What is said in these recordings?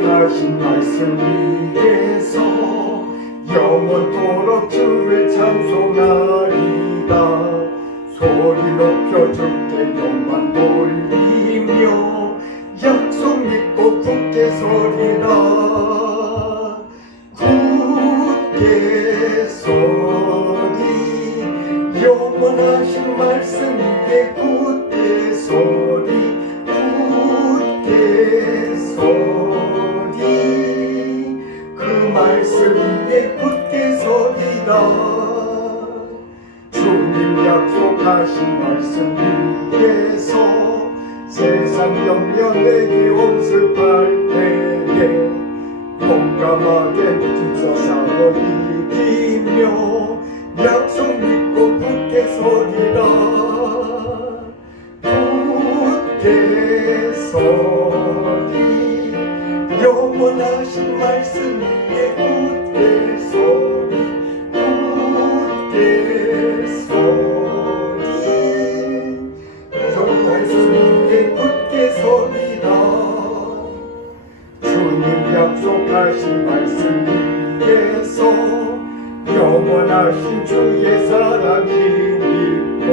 약속하신 말씀 위에서 영원토록 주를 찬송하리다. 소리 높여 주께 영광 돌리며 약속 믿고 굳게 서리라. 굳게 서리 영원하신 말씀 위에 굳게 서리. 굳게 서리 그 말씀 위에 굳게 서리다. 주님 약속하신 말씀 위에서 세상 염려내기 엄습할 때에 용감하게 진짜 싸워 이기며 약속 믿고 굳게 서리라. 굳게 서리 영원하신 말씀 위에 굳게 서리. 굳게 서리 저 말씀 위에 굳게 서리라. 주님 약속하신 말씀 위에서 영원하신 주의 사랑 힘입고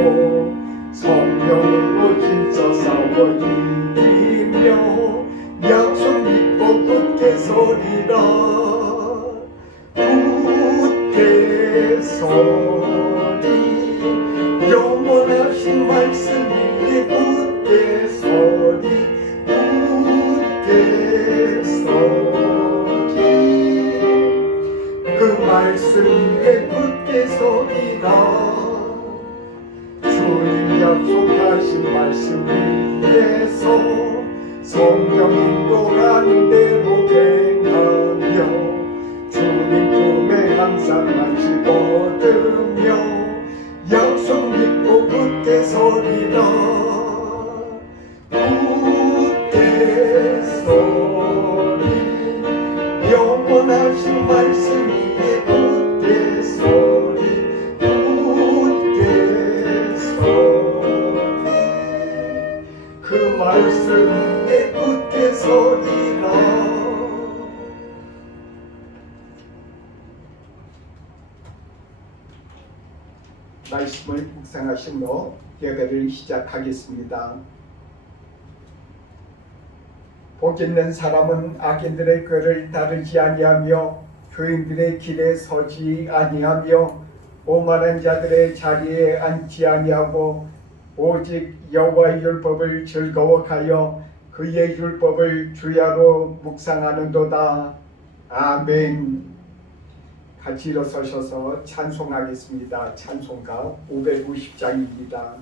성령으로 진짜 싸워 이기며 약속 믿고 굳게 서리라. 굳게 서리 영원하신 말씀 위에 굳게 서리. 굳게 서리 그 말씀 위에 굳게 서리라. 주님 약속하신 말씀 위에서 성령 인도하는 대로 행하며 주님 품에 항상 안식 얻으며 약속 믿고 굳게 서리라. 굳게 서리 영원하신 말씀 위에 굳게 서리. 굳게 서리 그 말씀 위에 굳게 서리라. 말씀을 묵상하시며 예배를 시작하겠습니다. 복 있는 사람은 악인들의 꾀를 따르지 아니하며 교인들의 길에 서지 아니하며 오만한 자들의 자리에 앉지 아니하고 오직 여호와의 율법을 즐거워하여 그의 율법을 주야로 묵상하는도다. 아멘. 같이 일어서셔서 찬송하겠습니다. 찬송가 550장입니다.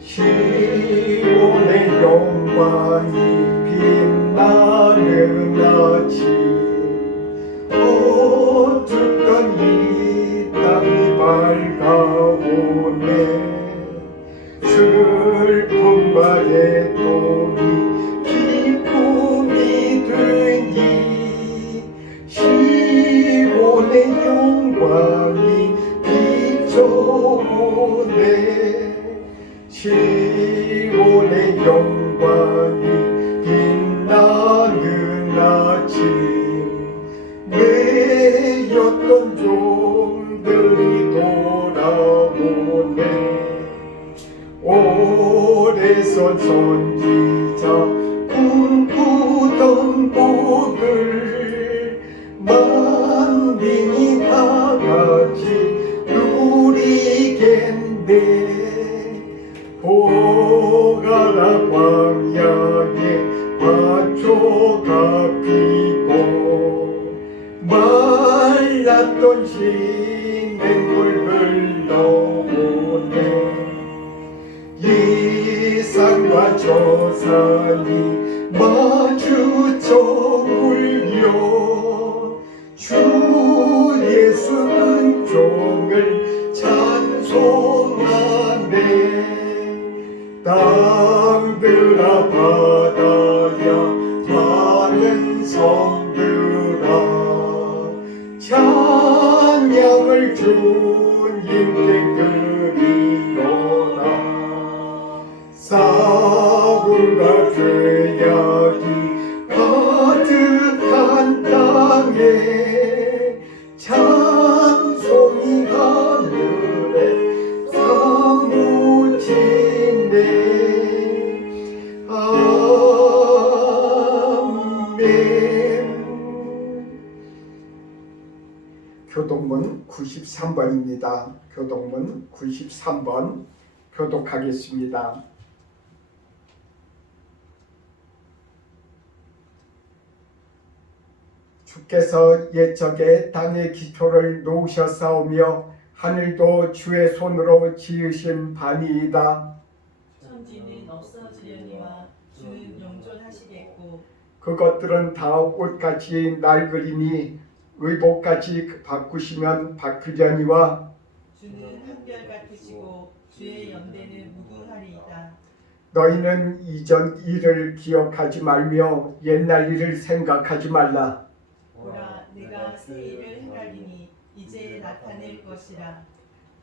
시온의 영광이 빛나는 아침 어두운 이 땅이 밝아오네. 슬픔과 애통이 기쁨이 되니 시온의 영광이 비춰오네. 시온의 영광이 빛나는 아침 매였던 종들이 돌아오네. 오래선 선지자 꿈꾸던 복을 만민이 다같이 누리겠네. 보가라 광야에 밭초가 피고 말랐던 시냇물 흘러오네. 이 산과 저 산이 마주쳐 울려 주 예수 은총을 찬송하네. 땅들아 바다야 많은 섬들아 93번입니다. 교독문 93번 교독하겠습니다. 주께서 옛적에 땅의 기초를 놓으셨사오며 하늘도 주의 손으로 지으신 바니이다. 천지는 없어지려니와 주는 영존하시겠고 그것들은 다 옷같이 낡으리니 의복같이 바꾸시면 바꾸려니와 주는 한결같으시고 주의 연대는 무궁하리이다. 너희는 이전 일을 기억하지 말며 옛날 일을 생각하지 말라. 보라, 내가 새 일을 행하리니 이제 나타낼 것이라.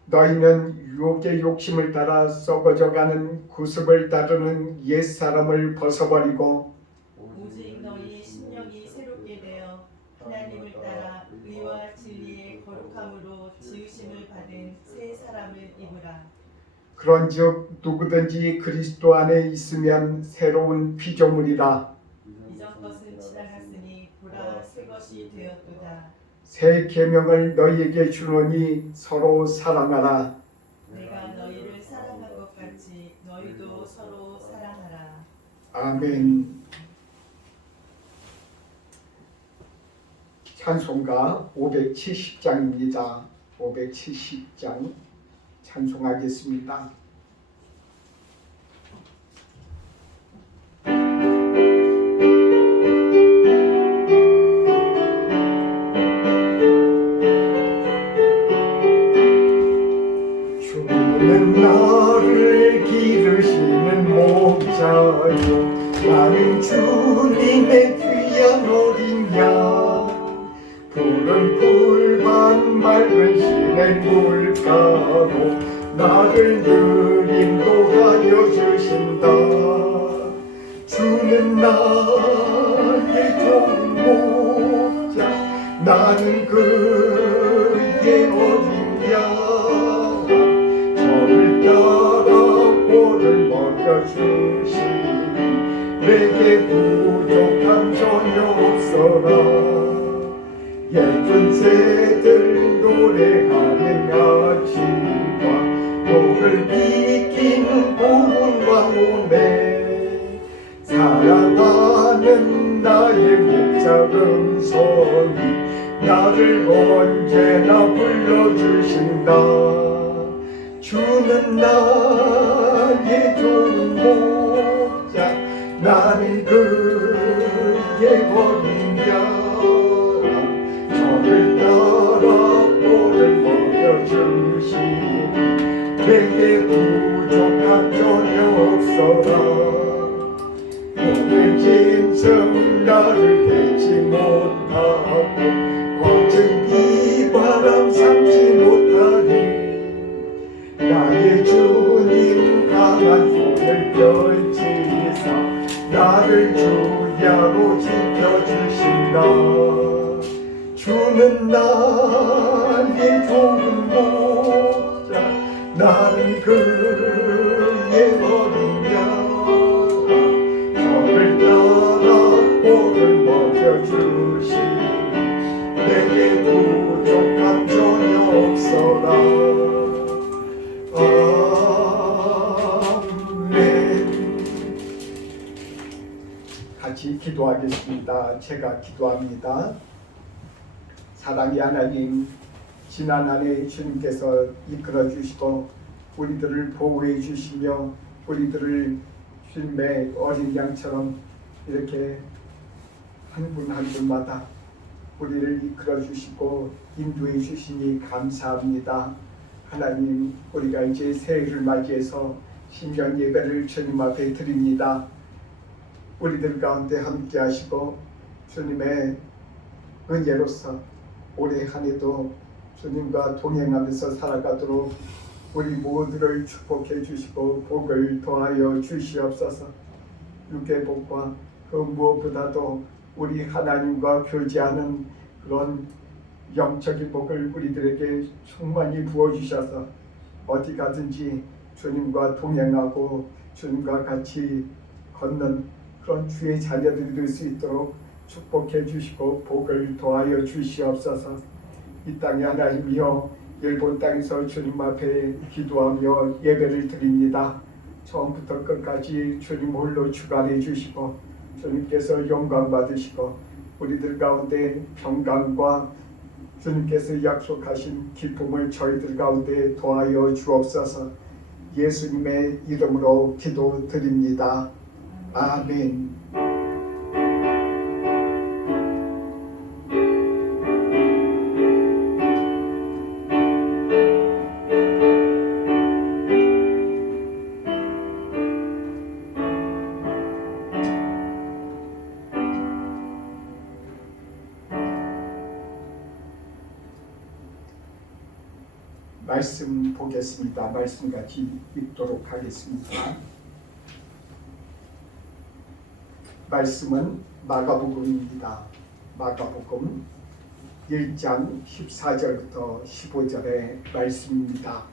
너희는 유혹의 욕심을 따라 썩어져가는 구습을 따르는 옛사람을 벗어버리고 오직 너희 심령이 새롭게 되어 하나님을 따라 의와 진리의 거룩함으로 지으심을 받은 새 사람을 입으라. 그런즉 누구든지 그리스도 안에 있으면 새로운 피조물이라. 이전 것은 지나갔으니 보라 새 것이 되었도다. 새 계명을 너희에게 주노니 서로 사랑하라. 내가 너희를 사랑한 것 같이 너희도 서로 사랑하라. 아멘. 찬송가 570장입니다. 570장 찬송하겠습니다. 주는 나를 기르시는 목자요, 나는 주님의 귀한 어린 양. 푸른 풀밭 맑은 시내 물가로 나를 늘 인도하여 주신다. 주는 나의 좋은 목자, 나는 그의 어린 양. 저를 따라 꼴을 먹여주시니 내게 부족함 전혀 없어라. 예쁜 새들 노래하는 아침과 목을 비킨 고운 왕오네, 사랑하는 나의 목자 음성이 나를 언제나 불러주신다. 주는 나의 좋은 목자, 나는 그의 어린 양. 저를 따라 꼴을 먹여주시니 내게 부족함 전혀 없어라. 오늘 짐승 나를 대지 못하고 거친 비바람 삼지 못하니 나의 주님 강한 손을 펼치사 나를 주야로 지켜주신다. 주는 나의 좋은 목자, 나는 그의 어린 양. 저를 따라 꼴을 먹여주시니 내게 부족함 전혀 없어라. 아멘. 같이 기도하겠습니다. 제가 기도합니다. 사랑의 하나님, 지난 한 해 주님께서 이끌어 주시고 우리들을 보호해 주시며 우리들을 주님의 어린 양처럼 이렇게 한 분 한 분마다 우리를 이끌어 주시고 인도해 주시니 감사합니다. 하나님, 우리가 이제 새해를 맞이해서 신년 예배를 주님 앞에 드립니다. 우리들 가운데 함께 하시고 주님의 은혜로서 올해 한 해도 주님과 동행하면서 살아가도록 우리 모두를 축복해 주시고 복을 더하여 주시옵소서. 육의 복과 그 무엇보다도 우리 하나님과 교제하는 그런 영적인 복을 우리들에게 충만히 부어주셔서 어디 가든지 주님과 동행하고 주님과 같이 걷는 그런 주의 자녀들이 될 수 있도록 축복해 주시고 복을 더하여 주시옵소서. 이 땅에 하나님이여 일본 땅에서 주님 앞에 기도하며 예배를 드립니다. 처음부터 끝까지 주님 홀로 주관해 주시고 주님께서 영광 받으시고 우리들 가운데 평강과 주님께서 약속하신 기쁨을 저희들 가운데 더하여 주옵소서. 예수님의 이름으로 기도드립니다. 아멘. 말씀 보겠습니다. 말씀 같이 읽도록 하겠습니다. 말씀은 마가복음입니다. 마가복음 1장 14절부터 15절의 말씀입니다.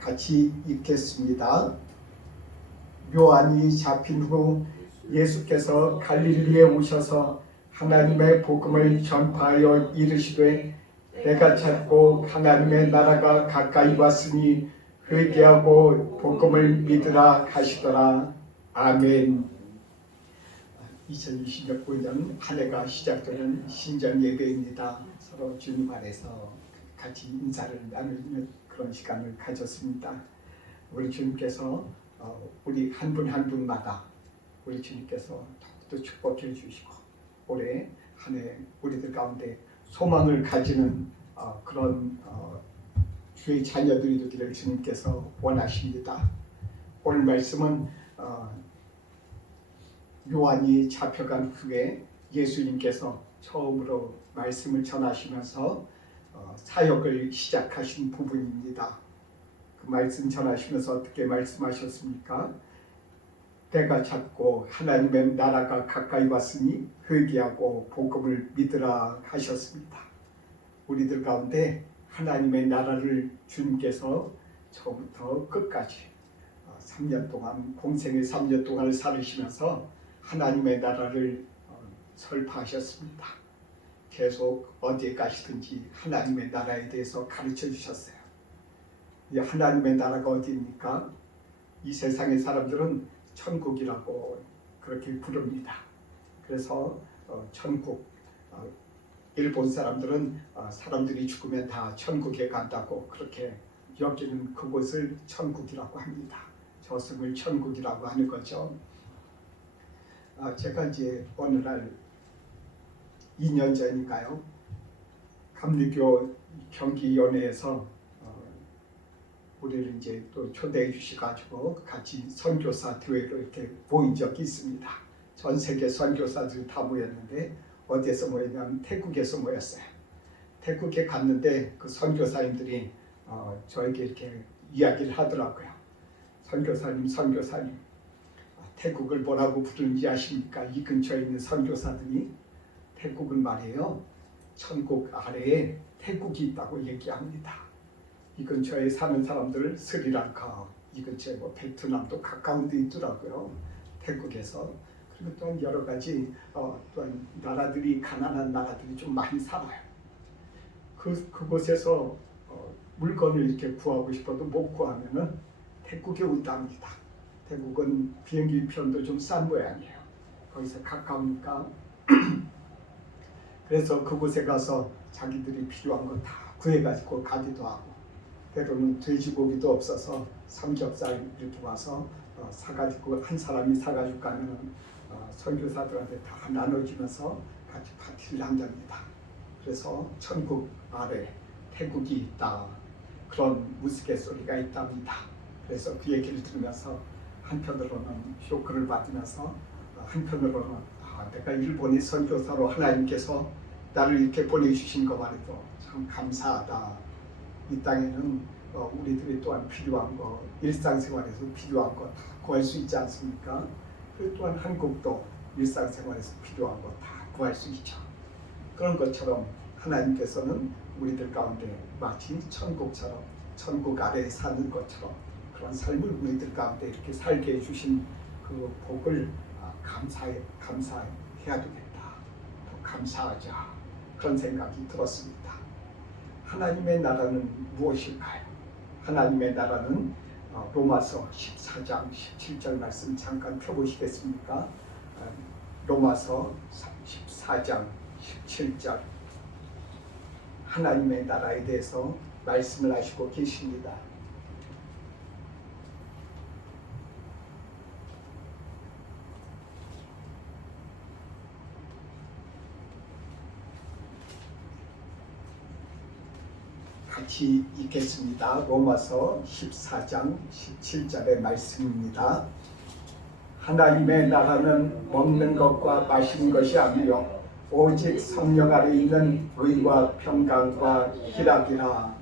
같이 읽겠습니다. 요한이 잡힌 후 예수께서 갈릴리에 오셔서 하나님의 복음을 전파하여 이르시되 때가 찼고 하나님의 나라가 가까이 왔으니 회개하고 복음을 믿으라 하시더라. 아멘. 2026년 한 해가 시작되는 신정 예배입니다. 서로 주님 안에서 같이 인사를 나누는 그런 시간을 가졌습니다. 우리 주님께서 우리 한 분 한 분마다 우리 주님께서 더욱더 축복해 주시고 올해 한 해 우리들 가운데 소망을 가지는 그런 주의 자녀들이 되기를 주님께서 원하십니다. 오늘 말씀은 요한이 잡혀간 후에 예수님께서 처음으로 말씀을 전하시면서 사역을 시작하신 부분입니다. 그 말씀 전하시면서 어떻게 말씀하셨습니까? 때가 찼고 하나님의 나라가 가까이 왔으니 회개하고 복음을 믿으라 하셨습니다. 우리들 가운데 하나님의 나라를 주님께서 처음부터 끝까지 3년 동안 공생의 3년 동안을 살으시면서 하나님의 나라를 설파하셨습니다. 계속 어디에 가시든지 하나님의 나라에 대해서 가르쳐 주셨어요. 이 하나님의 나라가 어디입니까? 이 세상의 사람들은 천국이라고 그렇게 부릅니다. 그래서 천국, 일본 사람들은 사람들이 죽으면 다 천국에 간다고 그렇게 여기는 그곳을 천국이라고 합니다. 저승을 천국이라고 하는 거죠. 제가 이제 어느 날 2년 전인가요? 감리교 경기연회에서 우리를 이제 또 초대해 주셔가지고 같이 선교사 대회로 이렇게 모인 적이 있습니다. 전 세계 선교사들이 다 모였는데 어디에서 모였냐면 태국에서 모였어요. 태국에 갔는데 그 선교사님들이 저에게 이렇게 이야기를 하더라고요. 선교사님, 태국을 뭐라고 부르는지 아십니까? 이 근처에 있는 선교사들이 태국은 말이에요. 천국 아래에 태국이 있다고 얘기합니다. 이 근처에 사는 사람들 스리랑카, 이 근처에 뭐 베트남도 가까운 데 있더라고요. 태국에서. 그리고 또한 여러 가지 또한 나라들이 가난한 나라들이 좀 많이 살아요. 그곳에서 물건을 이렇게 구하고 싶어도 못 구하면은 태국에 온답니다. 태국은 비행기 편도 좀 싼 모양이에요. 거기서 가까우니까. 그래서 그곳에 가서 자기들이 필요한 거 다 구해가지고 가기도 하고 때로는 돼지고기도 없어서 삼겹살 이렇게 와서 사가지고 한 사람이 사가지고 가면 선교사들한테 다 나눠주면서 같이 파티를 한답니다. 그래서 천국 아래 태국이 있다. 그런 우스갯소리가 있답니다. 그래서 그 얘기를 들으면서 한편으로는 쇼크를 받으면서 한편으로는 내가 일본의 선교사로 하나님께서 나를 이렇게 보내주신 거 말이죠. 참 감사하다. 이 땅에는 우리들이 또한 필요한 거, 일상생활에서 필요한 거 다 구할 수 있지 않습니까? 그리고 또한 한국도 일상생활에서 필요한 거 다 구할 수 있죠. 그런 것처럼 하나님께서는 우리들 가운데 마치 천국처럼 천국 아래에 사는 것처럼 그런 삶을 우리들 가운데 이렇게 살게 해주신 그 복을 감사해야 되겠다. 더 감사하자. 그런 생각이 들었습니다. 하나님의 나라는 무엇일까요? 하나님의 나라는 로마서 14장 17절 말씀 잠깐 펴보시겠습니까? 로마서 14장 17절 하나님의 나라에 대해서 말씀을 하시고 계십니다. 같이 읽겠습니다. 로마서 14장 17절의 말씀입니다. 하나님의 나라는 먹는 것과 마시는 것이 아니요 오직 성령 아래 있는 의와 평강과 희락이라.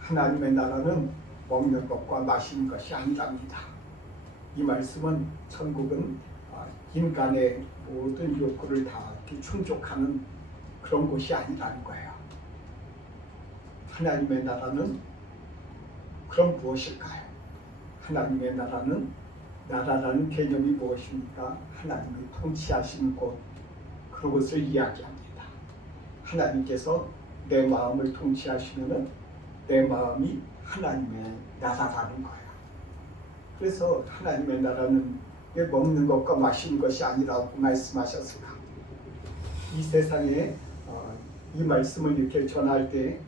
하나님의 나라는 먹는 것과 마시는 것이 아니랍니다. 이 말씀은 천국은 인간의 모든 욕구를 다 충족하는 그런 곳이 아니라는 거예요. 하나님의 나라는 그럼 무엇일까요? 하나님의 나라라는 개념이 무엇입니까? 하나님이 통치하시는 곳, 그것을 이야기합니다. 하나님께서 내 마음을 통치하시면은 내 마음이 하나님의 나라라는 거예요. 그래서 하나님의 나라는 왜 먹는 것과 마시는 것이 아니라고 말씀하셨을까? 이 세상에 이 말씀을 이렇게 전할 때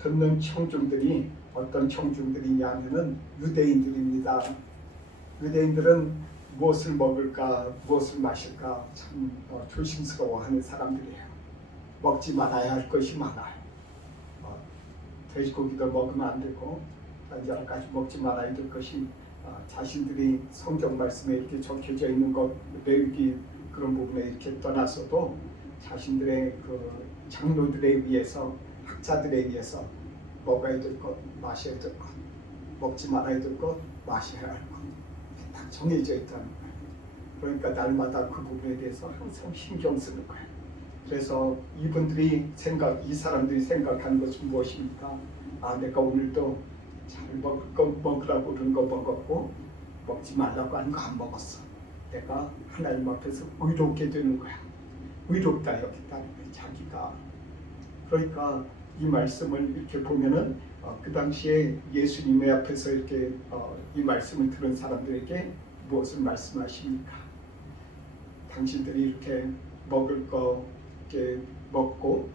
듣는 청중들이 어떤 청중들이냐면은 유대인들입니다. 유대인들은 무엇을 먹을까, 무엇을 마실까 참 조심스러워하는 사람들이에요. 먹지 말아야 할 것이 많아요. 돼지고기도 먹으면 안 되고 여러 가지 먹지 말아야 될 것이 자신들이 성경 말씀에 이렇게 적혀져 있는 것 레위기 그런 부분에 이렇게 떠나서도 자신들의 그 장로들에 의해서 학자들에 의해서 먹어야 될 것, 마셔야 될 것, 먹지 말아야 될 것, 마셔야 할 것 딱 정해져 있다는 거예요. 그러니까 날마다 그 부분에 대해서 항상 신경 쓰는 거예요. 그래서 이 사람들이 생각하는 것은 무엇입니까? 내가 오늘도 잘 먹으라고 그런 거 먹었고 먹지 말라고 하는 거 안 먹었어. 내가 하나님 앞에서 의롭게 되는 거야. 의롭다 여기다는 거예요. 자기가. 그러니까 이 말씀을 이렇게 보면은 그 당시에 예수님의 앞에서 이렇게 이 말씀을 들은 사람들에게 무엇을 말씀하십니까? 당신들이 이렇게 먹을 거 이렇게 먹고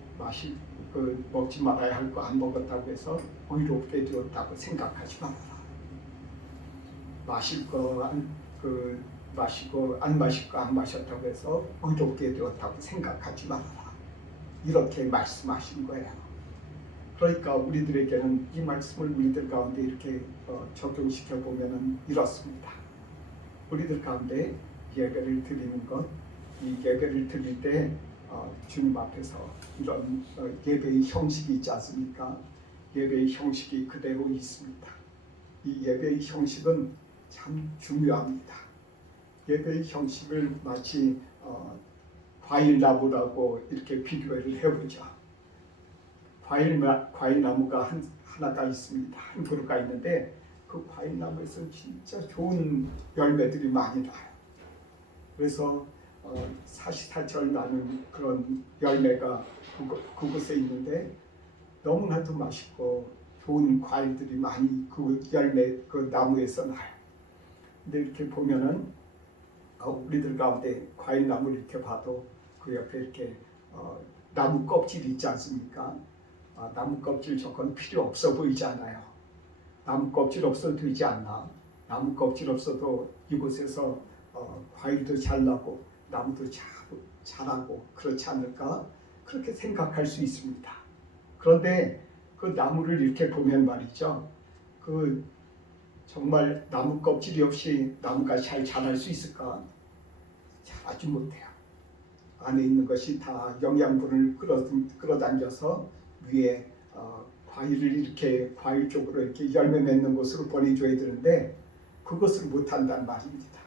먹지 말아야 할 거 안 먹었다고 해서 의롭게 되었다고 생각하지 말아라. 마실 거 마시고 안 마실 거 안 마셨다고 해서 의롭게 되었다고 생각하지 말아라. 이렇게 말씀하신 거예요. 그러니까 우리들에게는 이 말씀을 우리들 가운데 이렇게 적용시켜 보면은 이렇습니다. 우리들 가운데 예배를 드리는 것, 이 예배를 드릴 때 주님 앞에서 이런 예배의 형식이 있지 않습니까? 예배의 형식이 그대로 있습니다. 이 예배의 형식은 참 중요합니다. 예배의 형식을 마치 과일나무라고 이렇게 비교를 해보자. 과일나무가 하나가 있습니다. 한 그루가 있는데 그 과일나무에서 진짜 좋은 열매들이 많이 나요. 그래서 사시사철 나는 그런 열매가 그곳에 있는데 너무나도 맛있고 좋은 과일들이 많이 그 나무에서 나요. 근데 이렇게 보면은 우리들 가운데 과일나무를 이렇게 봐도 그 옆에 이렇게 나무 껍질이 있지 않습니까? 나무 껍질 저건 필요 없어 보이지 않아요. 나무 껍질 없어도 되지 않나? 나무 껍질 없어도 이곳에서 과일도 잘 나고 나무도 자라고 그렇지 않을까? 그렇게 생각할 수 있습니다. 그런데 그 나무를 이렇게 보면 말이죠. 정말 나무 껍질이 없이 나무가 잘 자랄 수 있을까? 자라지 못해요. 안에 있는 것이 다 영양분을 끌어당겨서 위에 과일을 이렇게 과일 쪽으로 이렇게 열매 맺는 곳으로 보내줘야 되는데 그것을 못한단 말입니다.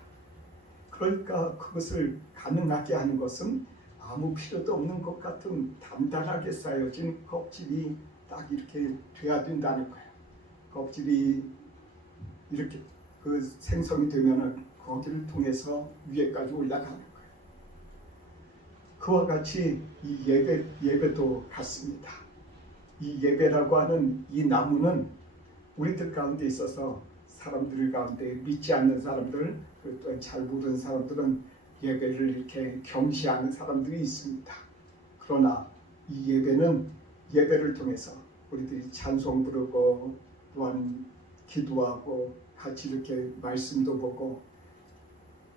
그러니까 그것을 가능하게 하는 것은 아무 필요도 없는 것 같은 단단하게 쌓여진 껍질이 딱 이렇게 돼야 된다는 거예요. 껍질이 이렇게 그 생성이 되면은 거기를 통해서 위에까지 올라가는 거예요. 그와 같이 이 예배도 같습니다. 이 예배라고 하는 이 나무는 우리들 가운데 있어서 사람들 가운데 믿지 않는 사람들, 또 잘 모르는 사람들은 예배를 이렇게 경시하는 사람들이 있습니다. 그러나 이 예배를 통해서 우리들이 찬송 부르고 또한 기도하고 같이 이렇게 말씀도 보고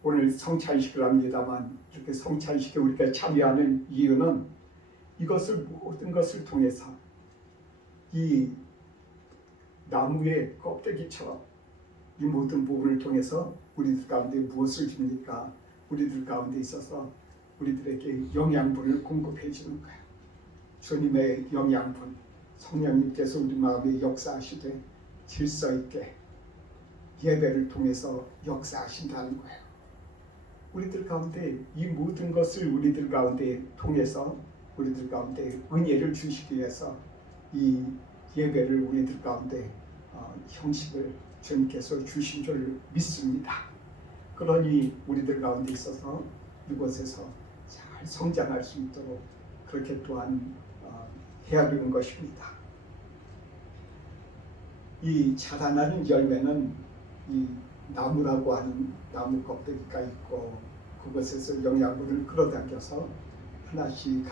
오늘 성찬식을 합니다만 이렇게 성찬식에 우리가 참여하는 이유는 이것을 모든 것을 통해서 이 나무의 껍데기처럼 이 모든 부분을 통해서 우리들 가운데 무엇을 줍니까? 우리들 가운데 있어서 우리들에게 영양분을 공급해 주는 거예요. 주님의 영양분, 성령님께서 우리 마음에 역사하시되 질서 있게 예배를 통해서 역사하신다는 거예요. 우리들 가운데 이 모든 것을 우리들 가운데 통해서 우리들 가운데 은혜를 주시기 위해서 이 예배를 우리들 가운데 형식을 주님께서 주신 줄 믿습니다. 그러니 우리들 가운데 있어서 이곳에서 잘 성장할 수 있도록 그렇게 또한 해야 되는 것입니다. 이 자라나는 열매는 이 나무라고 하는 나무 껍데기가 있고 그것에서 영양분을 끌어당겨서 하나씩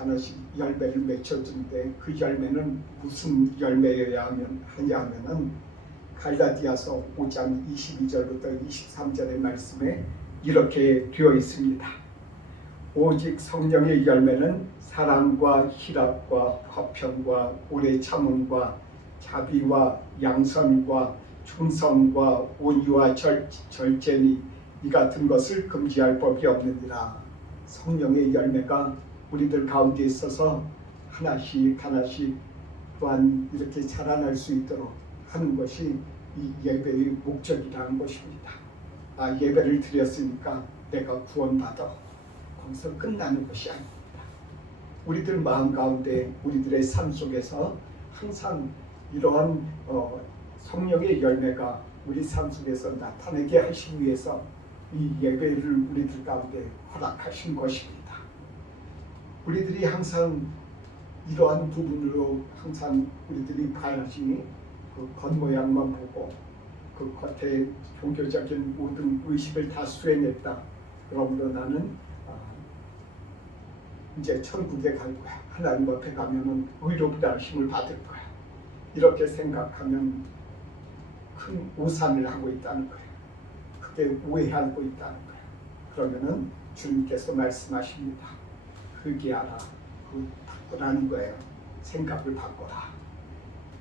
열매를 맺혀주는데 그 열매는 무슨 열매여야 하냐면은 갈라디아서 5장 22절부터 23절의 말씀에 이렇게 되어 있습니다. 오직 성령의 열매는 사랑과 희락과 화평과 오래 참음과 자비와 양선과 충성과 온유와 절제니 이 같은 것을 금지할 법이 없느니라. 성령의 열매가 우리들 가운데 있어서 하나씩 또한 이렇게 자라날 수 있도록 하는 것이 이 예배의 목적이라는 것입니다. 예배를 드렸으니까 내가 구원받아 거기서 끝나는 것이 아닙니다. 우리들 마음 가운데 우리들의 삶 속에서 항상 이러한 성령의 열매가 우리 삶 속에서 나타나게 하시기 위해서 이 예배를 우리들 가운데 허락하신 것입니다. 우리들이 항상 이러한 부분으로 항상 우리들이 봐야지 그 겉모양만 보고 그 겉에 종교적인 모든 의식을 다 수행했다. 그러므로 나는 이제 천국에 갈 거야. 하나님 앞에 가면은 의롭다 하심을 받을 거야. 이렇게 생각하면 큰 오산을 하고 있다는 거예요. 그게 오해하고 있다는 거예요. 그러면은 주님께서 말씀하십니다. 회개하라. 그 바꾸라는 거예요. 생각을 바꿔라.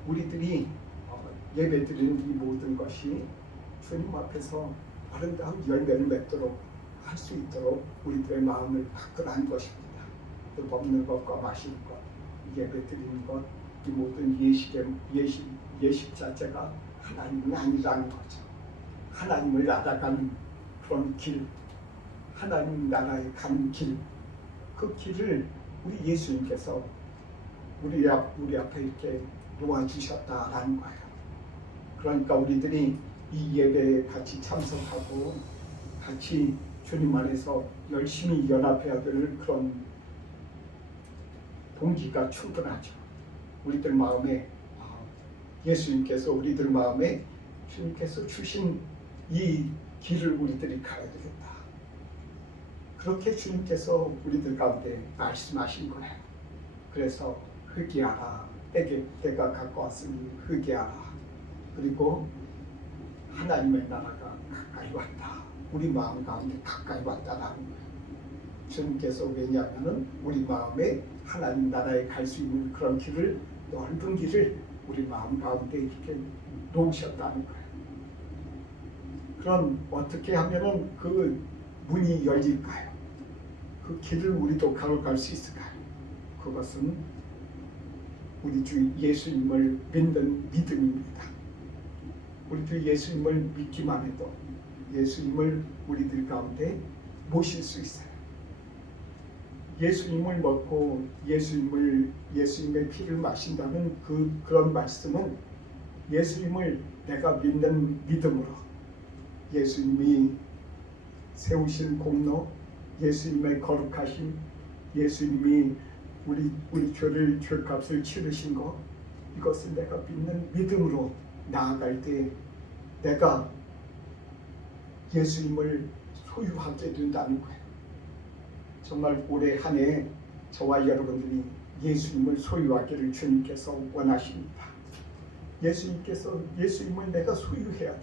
우리들이 예배드리는 이 모든 것이 주님 앞에서 아름다운 열매를 맺도록 할 수 있도록 우리들의 마음을 바꾸라는 것입니다. 또 먹는 것과 마시는 것, 예배드리는 것, 이 모든 예식 자체가 하나님은 아니라는 거죠. 하나님을 알아가는 그런 길, 하나님 나라에 가는 길, 그 길을 우리 예수님께서 우리 앞에 이렇게 놓아주셨다라는 거예요. 그러니까 우리들이 이 예배에 같이 참석하고 같이 주님 안에서 열심히 연합해야 될 그런 동기가 충분하죠. 우리들 마음에 예수님께서 우리들 마음에 주님께서 주신 이 길을 우리들이 가야 되겠다. 그렇게 주님께서 우리들 가운데 말씀하신 거예요. 그래서 회개하라. 때가 가까웠으니 회개하라. 그리고 하나님의 나라가 가까이 왔다. 우리 마음 가운데 가까이 왔다라는 거예요. 주님께서 왜냐하면 우리 마음에 하나님 나라에 갈 수 있는 그런 길을, 넓은 길을 우리 마음 가운데 이렇게 놓으셨다는 거예요. 그럼 어떻게 하면은 그 문이 열릴까요? 그 길을 우리도 걸어갈 수 있을까요? 그것은 우리 주 예수님을 믿는 믿음입니다. 우리 주 예수님을 믿기만 해도 예수님을 우리들 가운데 모실 수 있어요. 예수님을 먹고 예수님의 피를 마신다는 그런 말씀은 예수님을 내가 믿는 믿음으로 예수님이 세우신 공로, 예수님의 거룩하심, 예수님이 우리 죄값을 치르신 것, 이것을 내가 믿는 믿음으로 나아갈 때 내가 예수님을 소유하게 된다는 거예요. 정말 올해 한 해 저와 여러분들이 예수님을 소유하기를 주님께서 원하십니다. 예수님을 내가 소유해야 돼.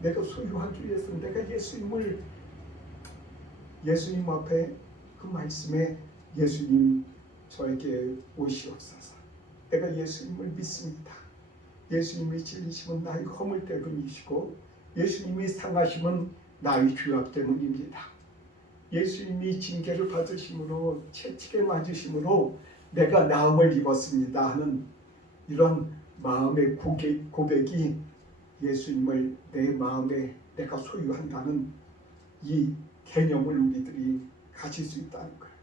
내가 소유하기 위해서 내가 예수님 앞에 그 말씀에 예수님 저에게 오시옵소서. 내가 예수님을 믿습니다. 예수님이 진리심은 나의 허물 때문이시고 예수님이 상하심은 나의 죄악 때문입니다. 예수님이 징계를 받으심으로 채찍에 맞으심으로 내가 나음을 입었습니다 하는 이런 마음의 고백이 예수님을 내 마음에 내가 소유한다는 이 개념을 우리들이 가질 수 있다는 거예요.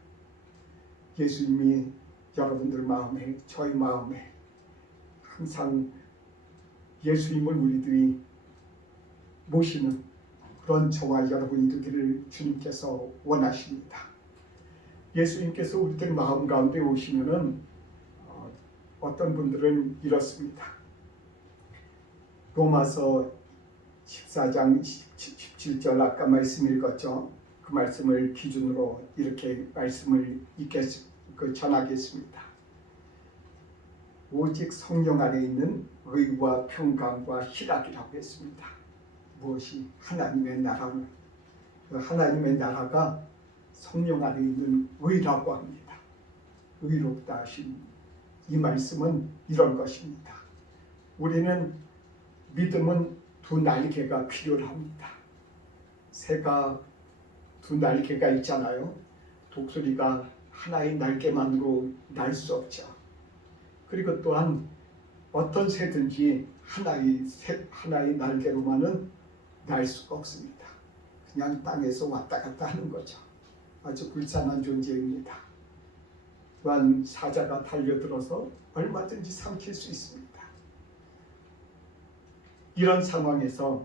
예수님이 여러분들 마음에 저희 마음에 항상 예수님을 우리들이 모시는 그런 저와 여러분이 되기를 주님께서 원하십니다. 예수님께서 우리들 마음 가운데 오시면은 어떤 분들은 이렇습니다. 로마서 14장 17절 아까 말씀 읽었죠. 그 말씀을 기준으로 이렇게 말씀을 전하겠습니다. 오직 성령 안에 있는 의와 평강과 희락이라고 했습니다. 무엇이? 하나님의 나라는 하나님의 나라가 성령 안에 있는 의라고 합니다. 의롭다 하신 이 말씀은 이런 것입니다. 우리는 믿음은 두 날개가 필요합니다. 새가 두 날개가 있잖아요. 독수리가 하나의 날개만으로 날 수 없죠. 그리고 또한 어떤 새든지 하나의 날개로만은 날 수가 없습니다. 그냥 땅에서 왔다 갔다 하는 거죠. 아주 불쌍한 존재입니다. 또한 사자가 달려들어서 얼마든지 삼킬 수 있습니다. 이런 상황에서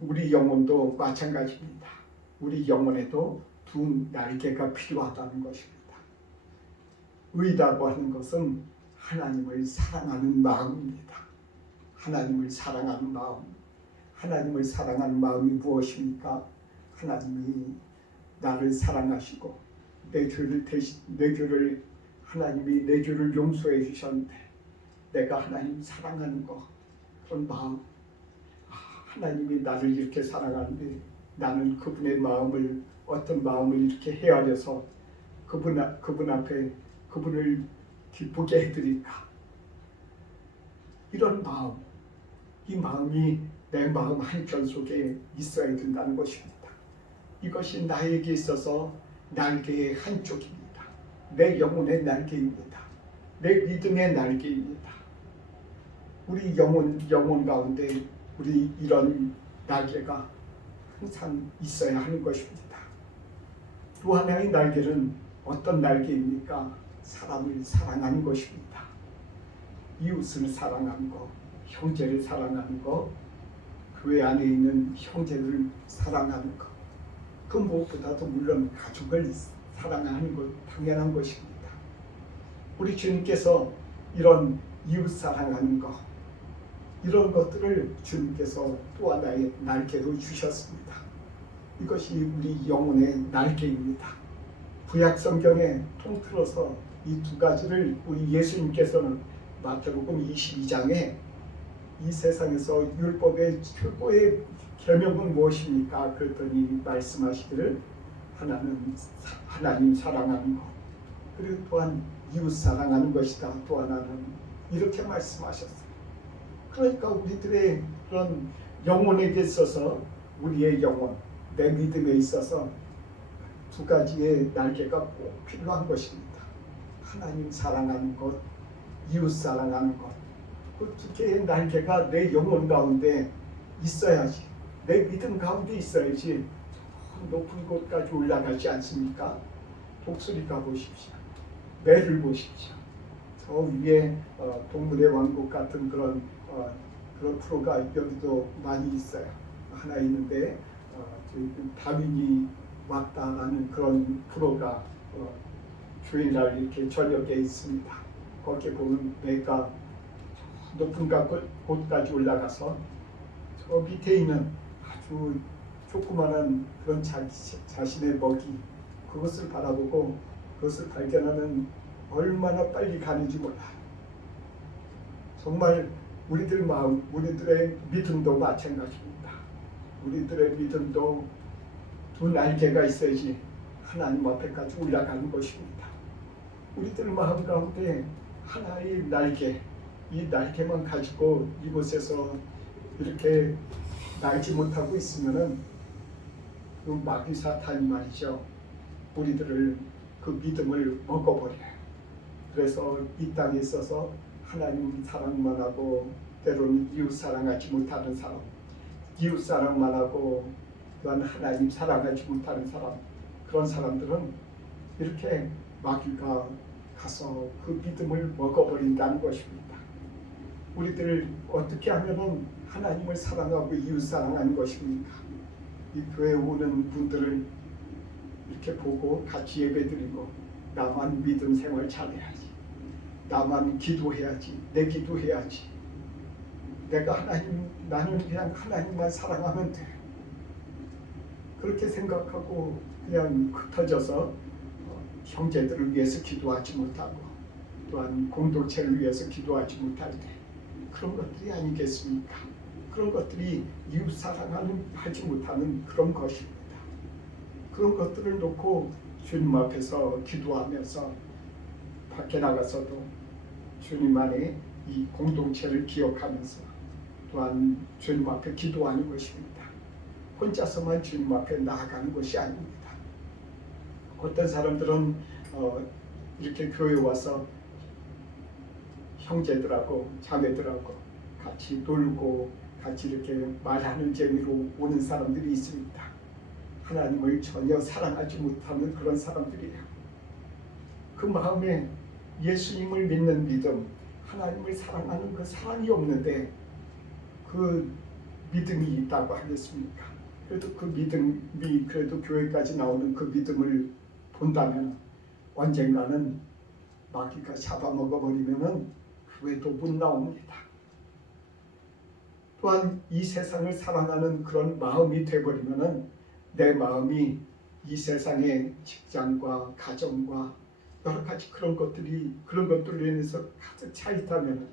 우리 영혼도 마찬가지입니다. 우리 영혼에도 두 날개가 필요하다는 것입니다. 의라고 하는 것은 하나님을 사랑하는 마음입니다. 하나님을 사랑하는 마음. 하나님을 사랑하는 마음이 무엇입니까? 하나님이 나를 사랑하시고 하나님이 내 죄를 용서해 주셨는데 내가 하나님 사랑하는 것, 그런 마음. 하나님이 나를 이렇게 사랑하는데 나는 그분의 마음을 어떤 마음을 이렇게 헤아려서 그분 앞에 그분을 기쁘게 해드릴까? 이런 마음, 이 마음이 내 마음 한켠 속에 있어야 된다는 것입니다. 이것이 나에게 있어서 날개의 한쪽입니다. 내 영혼의 날개입니다. 내 믿음의 날개입니다. 우리 영혼 가운데 우리 이런 날개가 항상 있어야 하는 것입니다. 또 하나의 날개는 어떤 날개입니까? 사람을 사랑하는 것입니다. 이웃을 사랑하는 것, 형제를 사랑하는 것, 교회 안에 있는 형제를 사랑하는 것, 그 무엇보다도 물론 가족을 사랑하는 것 당연한 것입니다. 우리 주님께서 이런 이웃 사랑하는 것, 이런 것들을 주님께서 또 하나의 날개로 주셨습니다. 이것이 우리 영혼의 날개입니다. 구약 성경에 통틀어서 이 두 가지를 우리 예수님께서는 마태복음 22장에 이 세상에서 율법의 최고의 계명은 무엇입니까? 그랬더니 말씀하시기를 하나님 사랑하는 것, 그리고 또한 이웃 사랑하는 것이다. 또 하나는 이렇게 말씀하셨어요. 그러니까 우리들의 그런 영혼에게 있어서 우리의 영혼, 내 믿음에 있어서 두 가지의 날개가 꼭 필요한 것입니다. 하나님 사랑하는 것, 이웃 사랑하는 것. 그 두 개의 날개가 내 영혼 가운데 있어야지, 내 믿음 가운데 있어야지 높은 곳까지 올라가지 않습니까? 독수리가 보십시오. 매를 보십시오. 저 위에 동물의 왕국 같은 그런 그런 프로가 여기도 많이 있어요. 하나 있는데 다윈이 왔다라는 그런 프로가 주일날 이렇게 저녁에 있습니다. 거기에 보면 배가 높은 곳까지 올라가서 저 밑에 있는 아주 조그마한 그런 자신의 먹이 그것을 바라보고 그것을 발견하면 얼마나 빨리 가는지 몰라요. 정말 우리들 마음, 우리들의 믿음도 마찬가지입니다. 우리들의 믿음도 두 날개가 있어야지 하나님 앞에까지 올라가는 것입니다. 우리들 마음 가운데 하나의 날개, 이 날개만 가지고 이곳에서 이렇게 날지 못하고 있으면은 그 마귀 사탄이 말이죠. 우리들을 그 믿음을 먹어버려요. 그래서 이 땅에 있어서 하나님 사랑만 하고 때로는 이웃 사랑하지 못하는 사람, 이웃 사랑만 하고 또한 하나님 사랑하지 못하는 사람, 그런 사람들은 이렇게 마귀가 가서 그 믿음을 먹어버린다는 것입니다. 우리들 어떻게 하면은 하나님을 사랑하고 이웃 사랑하는 것입니까? 이 교회 오는 분들을 이렇게 보고 같이 예배드리고 나만 믿음 생활 잘해야지, 나만 기도해야지, 내 기도해야지, 나는 그냥 하나님만 사랑하면 돼. 그렇게 생각하고 그냥 흩어져서 형제들을 위해서 기도하지 못하고 또한 공동체를 위해서 기도하지 못할 때 그런 것들이 아니겠습니까? 그런 것들이 이웃 사랑하는 하지 못하는 그런 것입니다. 그런 것들을 놓고 주님 앞에서 기도하면서 밖에 나가서도 주님 안에 이 공동체를 기억하면서 또한 주님 앞에 기도하는 것입니다. 혼자서만 주님 앞에 나아가는 것이 아닙니다. 어떤 사람들은 이렇게 교회 와서 형제들하고 자매들하고 같이 놀고 같이 이렇게 말하는 재미로 오는 사람들이 있습니다. 하나님을 전혀 사랑하지 못하는 그런 사람들이에요. 그 마음에 예수님을 믿는 믿음, 하나님을 사랑하는 그 사랑이 없는데 그 믿음이 있다고 하겠습니까? 그래도 그 믿음이 그래도 교회까지 나오는 그 믿음을 본다면 언젠가는 마귀가 잡아먹어버리면은 교회도 못 나옵니다. 또한 이 세상을 사랑하는 그런 마음이 돼버리면은 내 마음이 이 세상의 직장과 가정과 여러 가지 그런 것들로 인해서 가득 차 있다면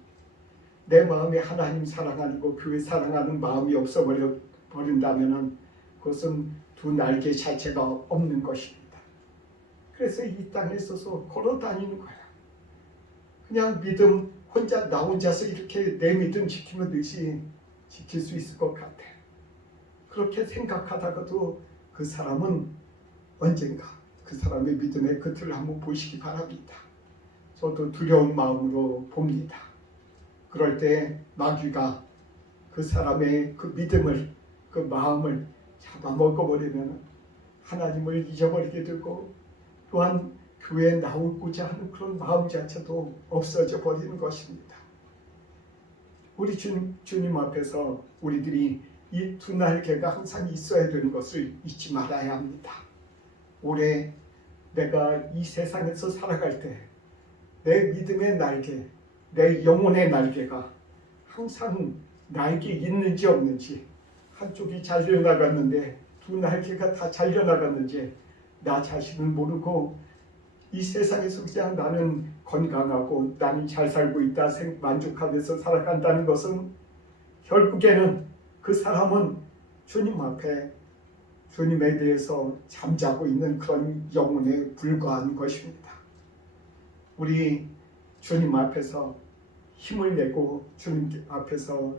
내 마음에 하나님 사랑하고 교회 사랑하는 마음이 없어버린다면 그것은 두 날개 자체가 없는 것입니다. 그래서 이 땅에 있어서 걸어 다니는 거야. 그냥 믿음 나 혼자서 이렇게 내 믿음 지키면 듯이 지킬 수 있을 것 같아. 그렇게 생각하다가도 그 사람은 언젠가 그 사람의 믿음의 끝을 한번 보시기 바랍니다. 저도 두려운 마음으로 봅니다. 그럴 때 마귀가 그 사람의 그 믿음을, 그 마음을 잡아먹어버리면 하나님을 잊어버리게 되고 또한 교회에 나오고자 하는 그런 마음 자체도 없어져 버리는 것입니다. 우리 주님 앞에서 우리들이 이 두 날개가 항상 있어야 되는 것을 잊지 말아야 합니다. 올해 내가 이 세상에서 살아갈 때 내 믿음의 날개, 내 영혼의 날개가 항상 나에게 있는지 없는지, 한쪽이 잘려나갔는데 두 날개가 다 잘려나갔는지 나 자신을 모르고 이 세상에서 그냥 나는 건강하고 나는 잘 살고 있다 만족하면서 살아간다는 것은 결국에는 그 사람은 주님 앞에 주님에 대해서 잠자고 있는 그런 영혼에 불과한 것입니다. 우리 주님 앞에서 힘을 내고 주님 앞에서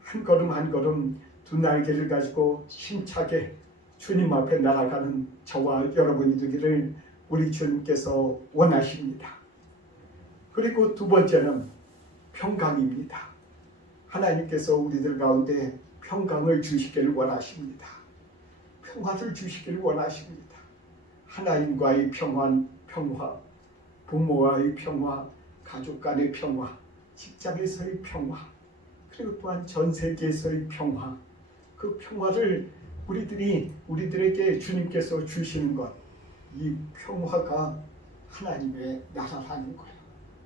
한 걸음 한 걸음 두 날개를 가지고 힘차게 주님 앞에 날아가는 저와 여러분이 되기를 우리 주님께서 원하십니다. 그리고 두 번째는 평강입니다. 하나님께서 우리들 가운데 평강을 주시기를 원하십니다. 평화를 주시기를 원하십니다. 하나님과의 평화, 부모와의 평화, 가족 간의 평화, 직장에서의 평화, 그리고 또한 전 세계에서의 평화, 그 평화를 우리들에게 주님께서 주시는 것, 이 평화가 하나님의 나라라는 거예요.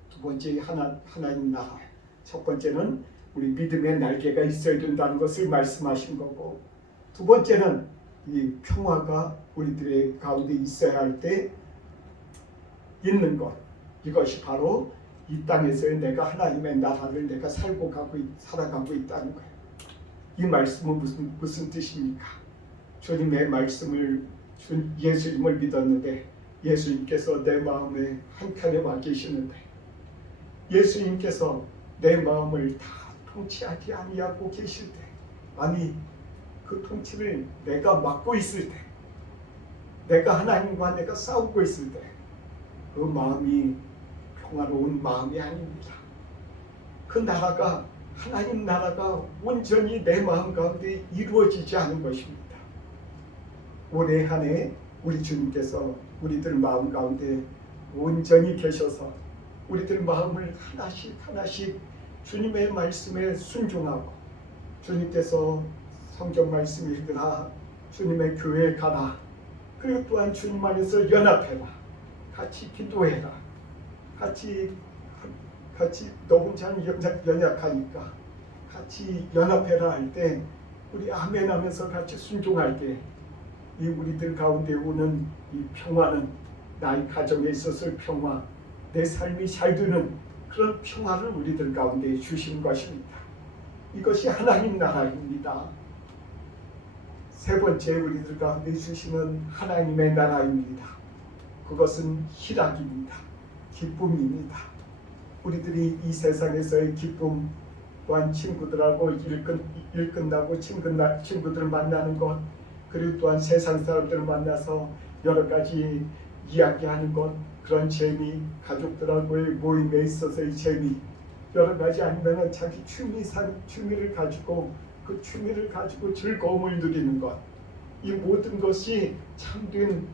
두 번째 하나님 나라. 첫 번째는 우리 믿음의 날개가 있어야 된다는 것을 말씀하신 거고, 두 번째는 이 평화가 우리들의 가운데 있어야 할 때 있는 것. 이것이 바로 이 땅에서의 내가 하나님의 나라를 내가 살아가고 있다는 거예요. 이 말씀은 무슨 뜻입니까? 주님의 말씀을 예수님을 믿었는데 예수님께서 내 마음에 한켠에 와 계시는데 예수님께서 내 마음을 다 통치하지 아니하고 계실 때, 아니 그 통치를 내가 맡고 있을 때, 내가 하나님과 내가 싸우고 있을 때 그 마음이 평화로운 마음이 아닙니다. 그 나라가 하나님 나라가 온전히 내 마음 가운데 이루어지지 않은 것입니다. 올해 한 해 우리 주님께서 우리들 마음 가운데 온전히 계셔서 우리들 마음을 하나씩 하나씩 주님의 말씀에 순종하고, 주님께서 성경 말씀 읽으라, 주님의 교회에 가라, 그리고 또한 주님 안에서 연합해라, 같이 기도해라, 같이 너 혼자는 연약하니까 같이 연합해라 할 때 우리 아멘 하면서 같이 순종할 때 이 우리들 가운데 오는 이 평화는 나의 가정에 있어서 평화, 내 삶이 잘 되는 그런 평화를 우리들 가운데 주신 것입니다. 이것이 하나님 나라입니다. 세 번째 우리들 가운데 주시는 하나님의 나라입니다. 그것은 희락입니다. 기쁨입니다. 우리들이 이 세상에서의 기쁨, 또한 친구들하고 일 끝나고 친구들을 만나는 것, 그리고 또한 세상 사람들을 만나서 여러 가지 이야기하는 것, 그런 재미, 가족들하고의 모임에 있어서의 재미, 여러 가지 아니면 자기 취미를 가지고 그 취미를 가지고 즐거움을 누리는 것, 이 모든 것이 참된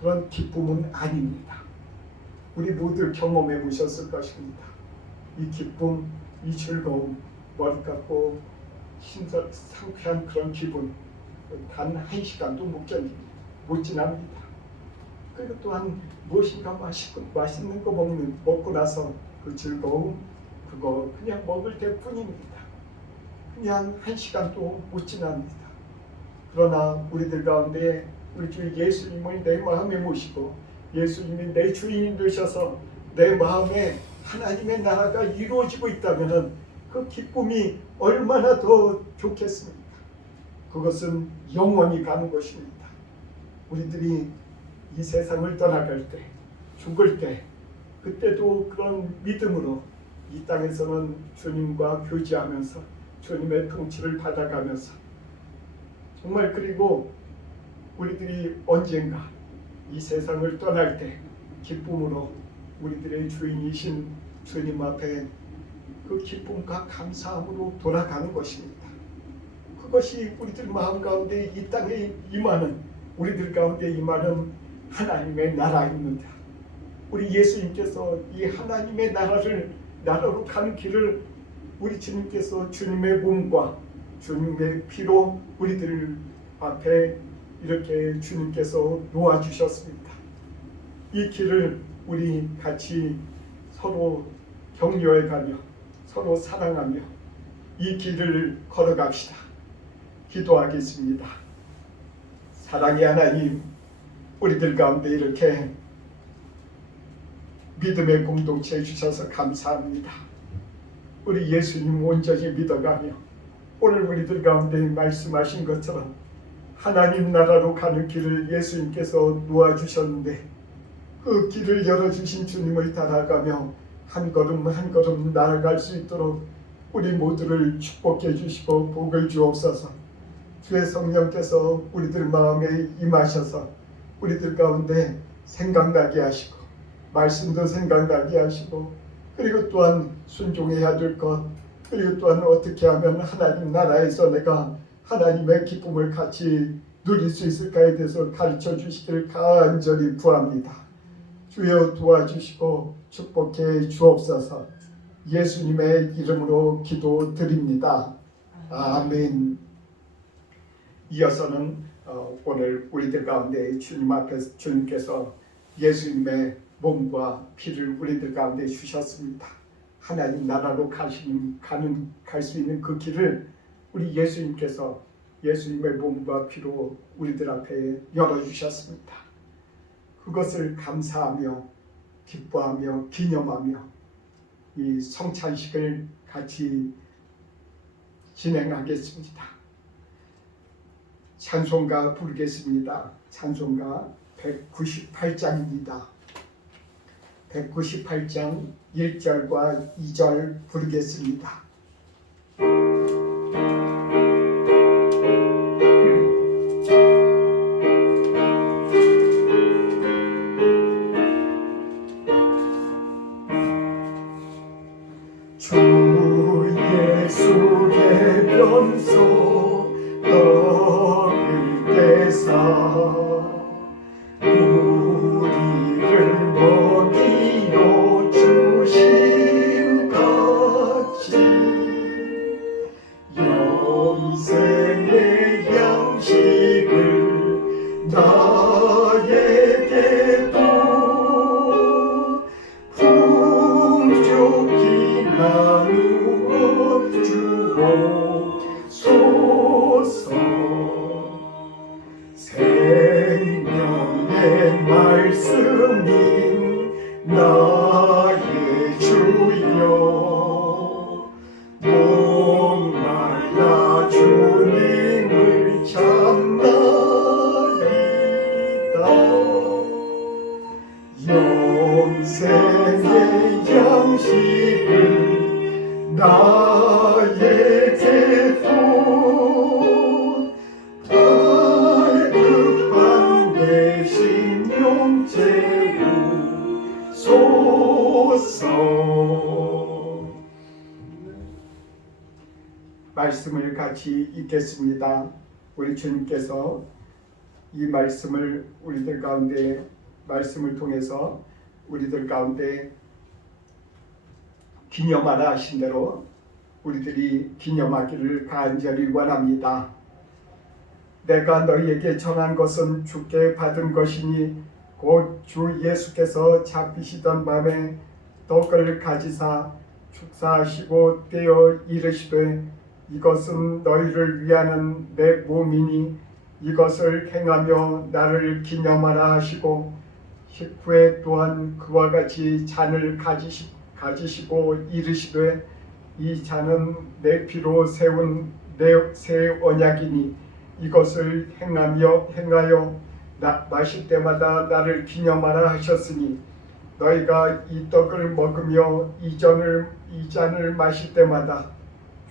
그런 기쁨은 아닙니다. 우리 모두 경험해 보셨을 것입니다. 이 기쁨, 이 즐거움, 머리 감고 상쾌한 그런 기분, 단 1시간도 못 지납니다. 그리고 또한 무엇인가 맛있는 거 먹고 나서 그 즐거움, 그거 그냥 먹을 때뿐입니다. 그냥 1시간도 못 지납니다. 그러나 우리들 가운데 우리 주 예수님을 내 마음에 모시고 예수님이 내 주인이 되셔서 내 마음에 하나님의 나라가 이루어지고 있다면 그 기쁨이 얼마나 더 좋겠습니까? 그것은 영원히 가는 것입니다. 우리들이 이 세상을 떠나갈 때, 죽을 때, 그때도 그런 믿음으로 이 땅에서는 주님과 교제하면서 주님의 통치를 받아가면서 정말, 그리고 우리들이 언젠가 이 세상을 떠날 때 기쁨으로 우리들의 주인이신 주님 앞에 그 기쁨과 감사함으로 돌아가는 것입니다. 그것이 우리들 마음 가운데 이 땅에 임하는, 우리들 가운데 임하는 하나님의 나라입니다. 우리 예수님께서 이 하나님의 나라로 가는 길을 우리 주님께서 주님의 몸과 주님의 피로 우리들 앞에 이렇게 주님께서 놓아주셨습니다. 이 길을 우리 같이 서로 격려해가며 서로 사랑하며 이 길을 걸어갑시다. 기도하겠습니다. 사랑의 하나님, 우리들 가운데 이렇게 믿음의 공동체 주셔서 감사합니다. 우리 예수님 온전히 믿어가며 오늘 우리들 가운데 말씀하신 것처럼 하나님 나라로 가는 길을 예수님께서 놓아주셨는데 그 길을 열어주신 주님을 따라가며 한 걸음 한 걸음 나아갈 수 있도록 우리 모두를 축복해 주시고 복을 주옵소서. 주의 성령께서 우리들 마음에 임하셔서 우리들 가운데 생각나게 하시고 말씀도 생각나게 하시고, 그리고 또한 순종해야 될 것, 그리고 또한 어떻게 하면 하나님 나라에서 내가 하나님의 기쁨을 같이 누릴 수 있을까에 대해서 가르쳐 주시기를 간절히 구합니다. 주여 도와주시고 축복해 주옵소서. 예수님의 이름으로 기도드립니다. 아멘. 이어서는 오늘 우리들 가운데 주님 앞에서 주님께서 예수님의 몸과 피를 우리들 가운데 주셨습니다. 하나님 나라로 갈 수 있는 그 길을 우리 예수님께서 예수님의 몸과 피로 우리들 앞에 열어주셨습니다. 그것을 감사하며 기뻐하며 기념하며 이 성찬식을 같이 진행하겠습니다. 찬송가 부르겠습니다. 찬송가 198장입니다. 198장 1절과 2절 부르겠습니다. 주 예수의 변소 떡을 떼사 우리를 먹이러 주신 같이 영생의 양식을 나에게도 풍족히 나누어 주옵소서. 생명의 말씀인 나의 주여 목말라 주님을 찾나이다. 영생의 양식을 나에게도 발급한 내 심령 채우소서. 말씀을 같이 읽겠습니다. 우리 주님께서 이 말씀을 우리들 가운데 말씀을 통해서 우리들 가운데 기념하라 하신 대로 우리들이 기념하기를 간절히 원합니다. 내가 너희에게 전한 것은 주께 받은 것이니 곧 주 예수께서 잡히시던 밤에 떡을 가지사 축사하시고 떼어 이르시되 이것은 너희를 위하는 내 몸이니 이것을 행하며 나를 기념하라 하시고 식후에 또한 그와 같이 잔을 가지시고 이르시되 이 잔은 내 피로 세운 내 새 언약이니 이것을 행하여 마실 때마다 나를 기념하라 하셨으니 너희가 이 떡을 먹으며 이 잔을 마실 때마다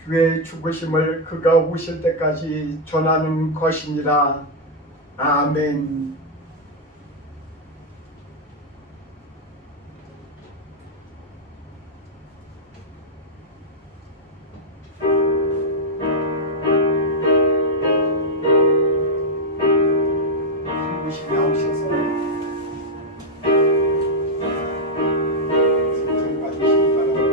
주의 죽으심을 그가 오실 때까지 전하는 것이니라. 아멘. 나오셔서 천천히 와주시기 바랍니다.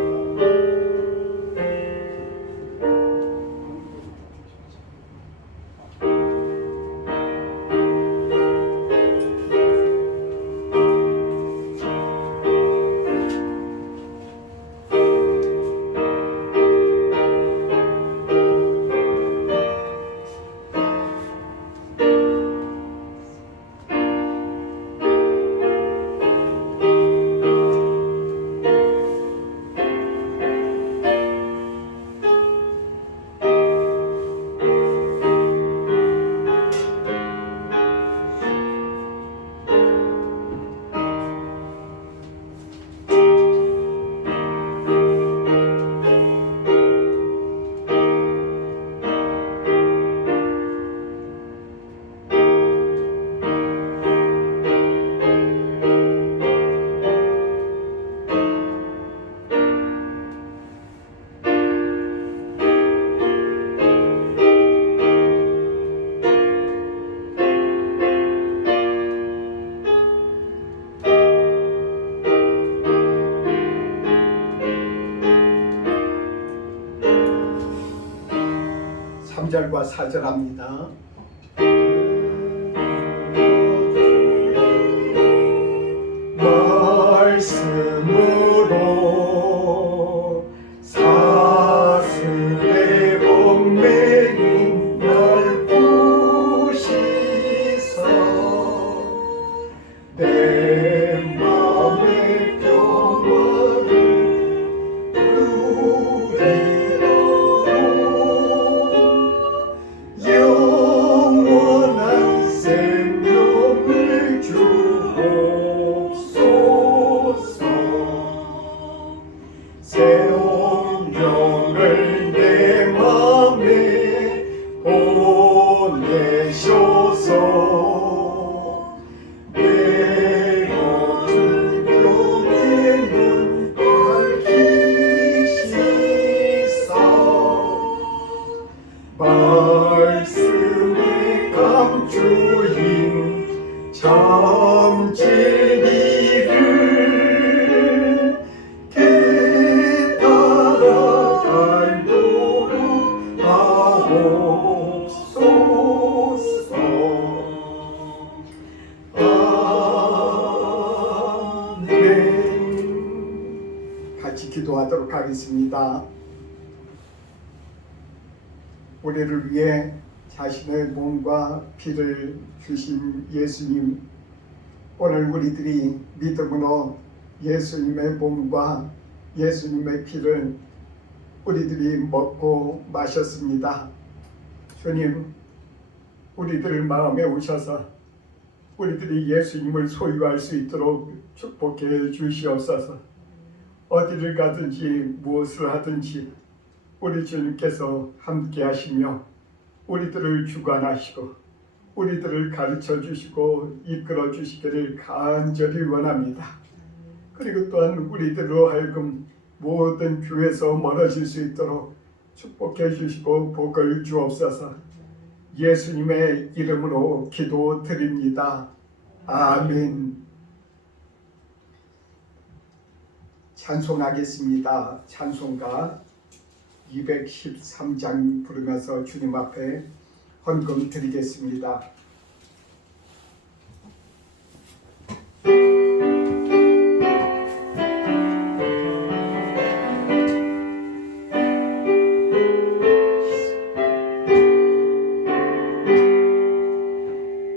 3절과 4절 합니다. 말씀으로 사슬의 본매인 날 부시사 내 맘의 평화를 누리라 영원한 생명을 주옵소서 새 운명을 내 맘에 보내셔서 내 어두운 병의 눈 밝히시사 말씀의 감추인 참 진리를 깨달아 알도록 하옵소서. 아멘. 같이 기도하도록 하겠습니다. 우리를 위해 자신의 몸과 피를 주신 예수님, 오늘 우리들이 믿음으로 예수님의 몸과 예수님의 피를 우리들이 먹고 마셨습니다. 주님, 우리들 마음에 오셔서 우리들이 예수님을 소유할 수 있도록 축복해 주시옵소서. 어디를 가든지 무엇을 하든지 우리 주님께서 함께 하시며 우리들을 주관하시고 우리들을 가르쳐 주시고 이끌어 주시기를 간절히 원합니다. 그리고 또한 우리들로 하여금 모든 교회에서 멀어질 수 있도록 축복해 주시고 복을 주옵소서. 예수님의 이름으로 기도드립니다. 아멘. 찬송하겠습니다. 찬송가 213장 부르면서 주님 앞에 헌금 드리겠습니다.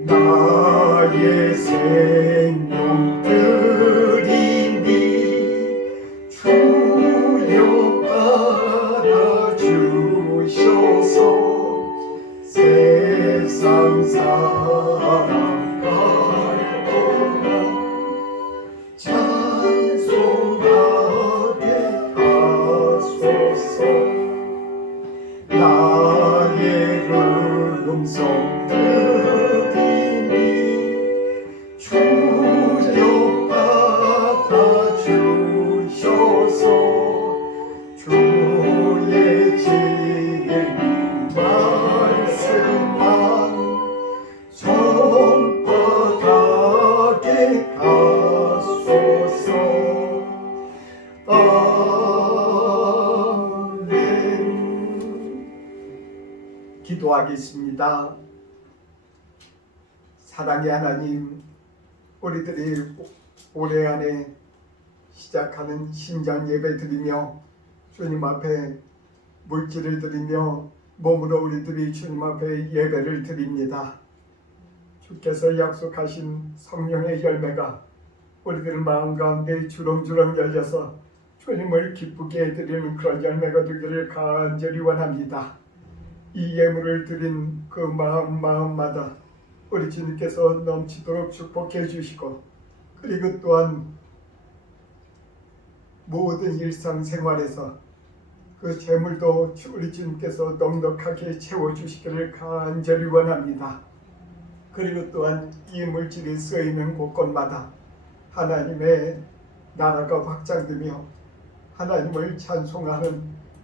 나의 생명 드리니 주여 받아주셔서 세상 살아갈거나 찬송하게 하소서. 나의 음성 주여 받아주셔서 주의 진리 말씀만 전파하게 하소서. 아멘. 기도하겠습니다. 사랑의 하나님, 우리들이 올해 안에 시작하는 신장 예배 드리며 주님 앞에 물질을 드리며 몸으로 우리들이 주님 앞에 예배를 드립니다. 주께서 약속하신 성령의 열매가 우리들 마음 가운데 주렁주렁 열려서 주님을 기쁘게 해드리는 그런 열매가 되기를 간절히 원합니다. 이 예물을 드린 그 마음마다 우리 주님께서 넘치도록 축복해 주시고, 그리고 또한 모든 일상생활에서 그 재물도 우리 주님께서 넉넉하게 채워주시기를 간절히 원합니다. 그리고 또한 이 물질이 쓰이는 곳곳마다 하나님의 나라가 확장되며 하나님을 찬송하는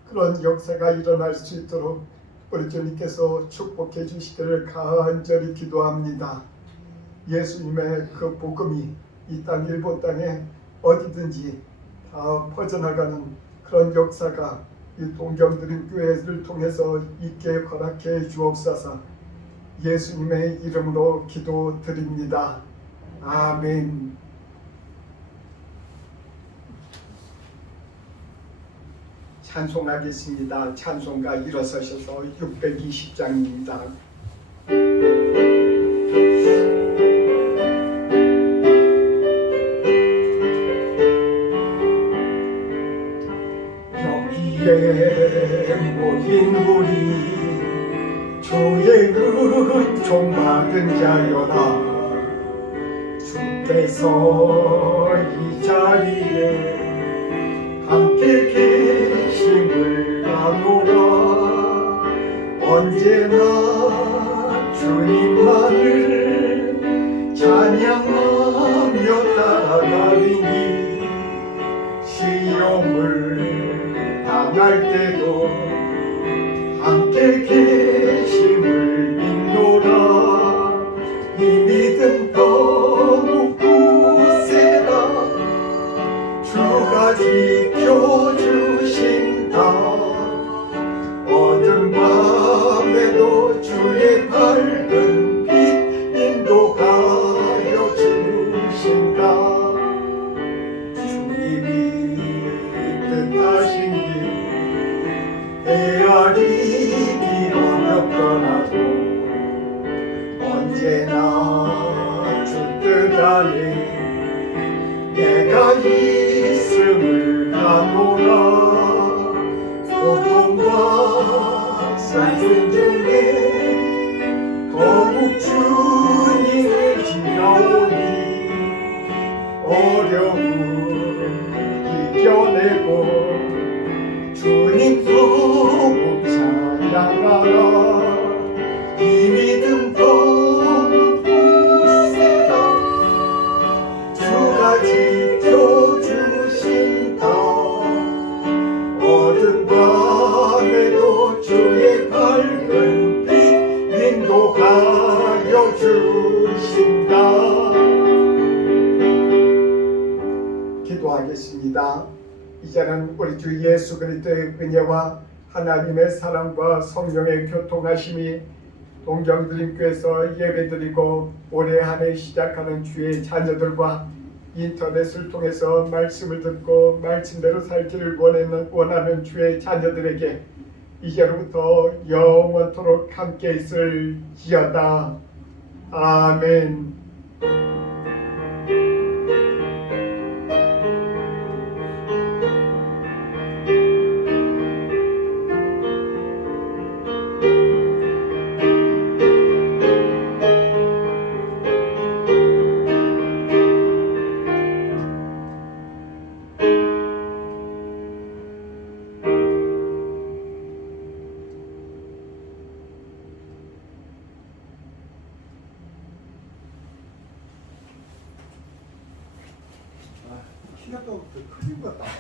그런 역사가 일어날 수 있도록 우리 주님께서 축복해 주시기를 간절히 기도합니다. 예수님의 그 복음이 이 땅 일본 땅에 어디든지 다 퍼져나가는 그런 역사가 이 동경드림 교회를 통해서 있게 허락해 주옵소서. 예수님의 이름으로 기도드립니다. 아멘. 찬송하겠습니다. 찬송가 일어서셔서 620장입니다. 여기에 모인 우리 주의 은총 받은 자여라. 주께서 이 자리에 함께 계심을 아노라. 언제나 주님만을 찬양하며 따라가리니 시험을 당할 때도 함께 계심을 믿노라. 이 믿음 더욱 굳세라. 주가 지켜주신다. 어두운 밤에도 주의 밝은 빛 인도하여 주신다. 주님이 뜻하신 길 헤아리기 어렵더라도 언제나 주 뜻 안에 내가 있음을 아노라. 고통과 슬픔 중에 더욱 주님을 지나오니 어려움을 이겨내고 주님 소금 찬양하라. 이 믿음 더욱 굳세라. 주가 지켜주신다. 어두운 밤에도 주의 밝은 빛 인도하여 주신다. 기도하겠습니다. 이제는 우리 주 예수 그리스도의 은혜와 하나님의 사랑과 성령의 교통하심이 동경드림교회에서 예배드리고 올해 한 해 시작하는 주의 자녀들과 인터넷을 통해서 말씀을 듣고 말씀대로 살기를 원하는 주의 자녀들에게 이제로부터 영원토록 함께 있을지어다. 아멘. 키가 또 커진 것 같다.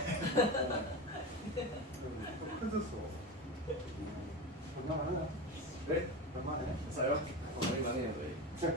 또 커졌어. 얼마나? 네? 얼마나? 됐어요? 많이 망해요. 네.